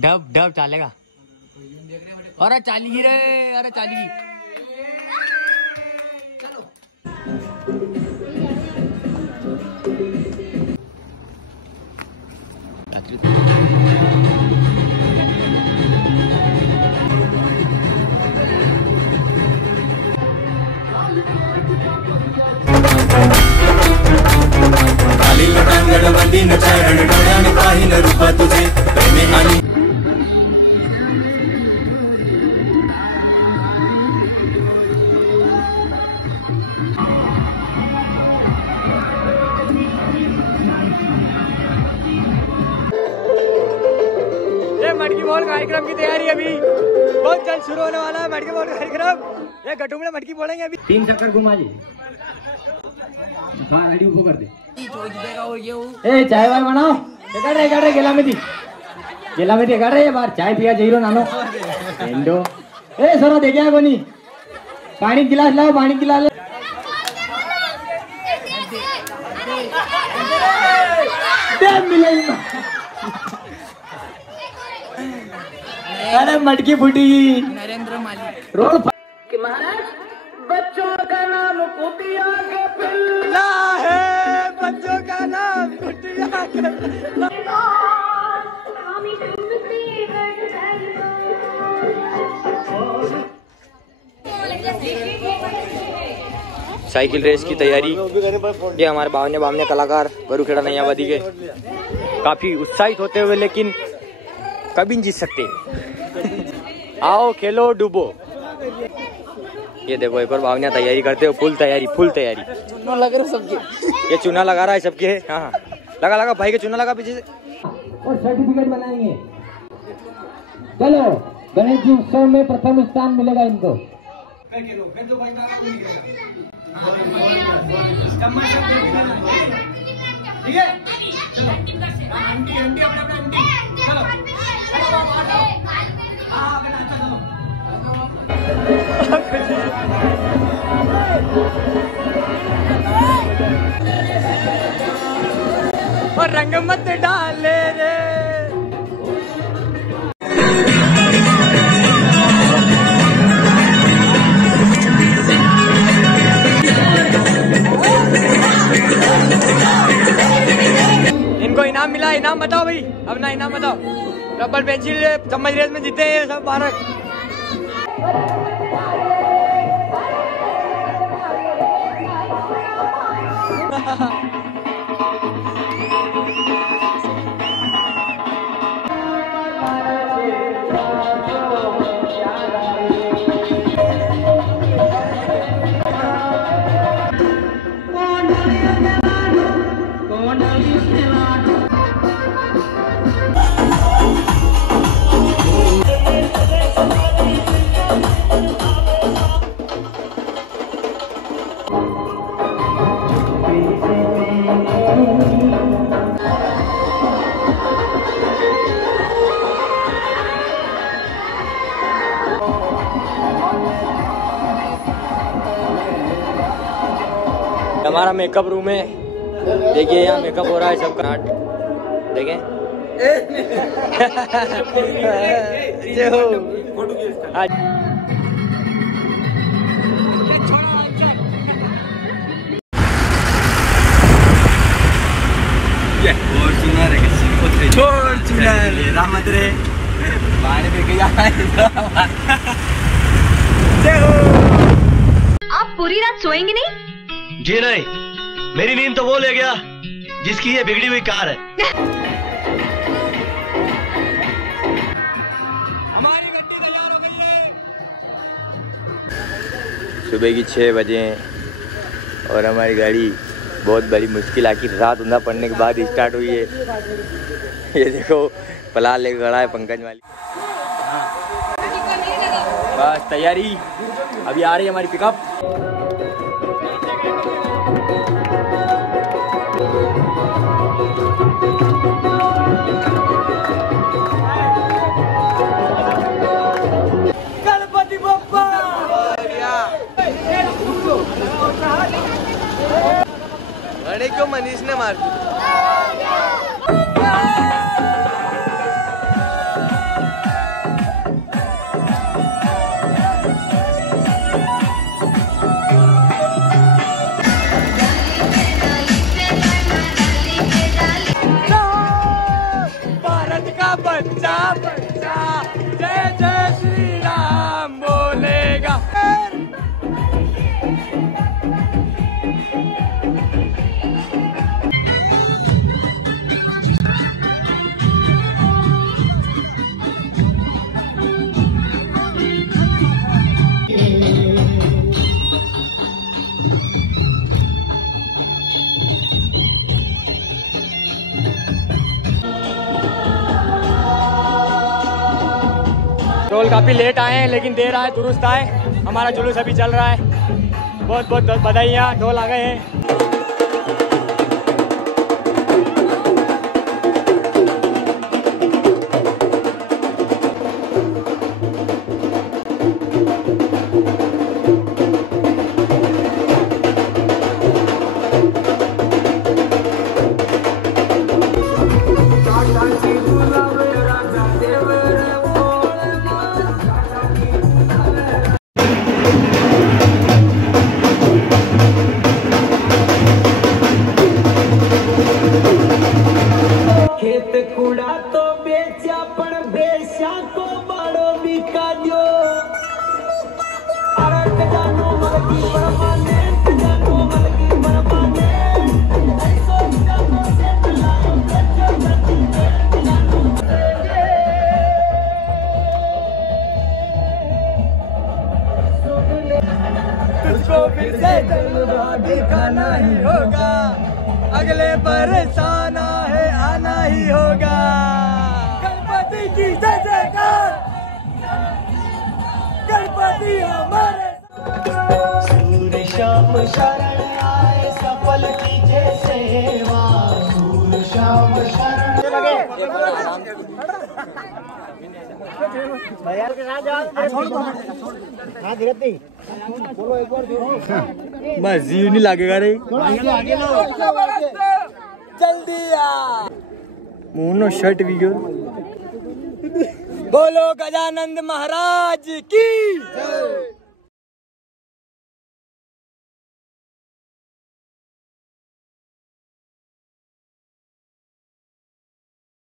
Dub dub चालेगा। अरे चाली रे, अरे चाली। चरण डोळ्याने पाहिन रूप तुझे प्रेमे आणि मटकी बोल कार्यक्रम की तैयारी अभी बहुत जल्द शुरू होने वाला है। मटकी बोल कार्यक्रम, ये गटू में मटकी बोलेंगे अभी। 3 चक्कर घुमा जी। हाँ रेडी उनको कर दे। ए चाय वाय बनाओ। एकाड़ रे गेला में दी एकाड़ रे बार चाय पिया जईरो नानो एंडो। ए सरो दे गया कोनी पानी गिलास लाओ, पानी गिलास ले। दे मिले अरे मटकी फूटी। नरेंद्र माली रोल कि महाराज बच्चों का नाम कुटिया के पिल्ला है, बच्चों का नाम कुटिया के साइकिल रेस की तैयारी। ये हमारे बावने कलाकार बरूखेड़ा नैयाबादी के काफी उत्साहित होते हुए, लेकिन कभी नहीं जीत सकते। आओ खेलो डूबो। ये देखो एक और भावना तैयारी करते हो, फुल तैयारी चूना लगा रहा सबके। ये चूना लगा रहा है सबके। हाँ लगा भाई के चूना लगा पीछे से। और सर्टिफिकेट बनाएंगे। चलो गणेश जी उत्सव में प्रथम स्थान मिलेगा इनको। ठीक है और रंग मत डाले रे। इनको इनाम मिला। इनाम बताओ भाई, अपना इनाम बताओ। रबड़ पेंसिल चम्मच रेस में जीते हैं सब बालक। हमारा मेकअप रूम है। देखिए यहाँ मेकअप हो रहा है सबका। देखें रामत रे आप पूरी रात सोएंगे नहीं? जी नहीं, मेरी नींद तो वो ले गया जिसकी ये बिगड़ी हुई कार है। हमारी गड्डी तैयार हो गई है। सुबह की 6 बजे और हमारी गाड़ी बहुत बड़ी मुश्किल आखिर रात उंधा पड़ने के बाद स्टार्ट हुई है। ये देखो पलाल लेकर खड़ा है पंकज वाली। बस तैयारी, अभी आ रही है हमारी पिकअप। गणपति बप्पा। अरे क्यों मनीष ने मार दी? काफ़ी लेट आए हैं लेकिन देर आए दुरुस्त आए। हमारा जुलूस अभी चल रहा है। बहुत बहुत बधाइयाँ, ढोल आ गए हैं। तुझको फिर से दिखाना ही होगा, अगले परेशान है आना ही होगा। गणपति की जय जयकार, गणपति हमारे। सूर्य शाम शरण आए, सफल कीजिए सेवा। सूर्य शाम शरण बस जीव नहीं लगेगा रे। जल्दी आ मोनो शर्ट भी गयो। बोलो गजानंद महाराज की जय।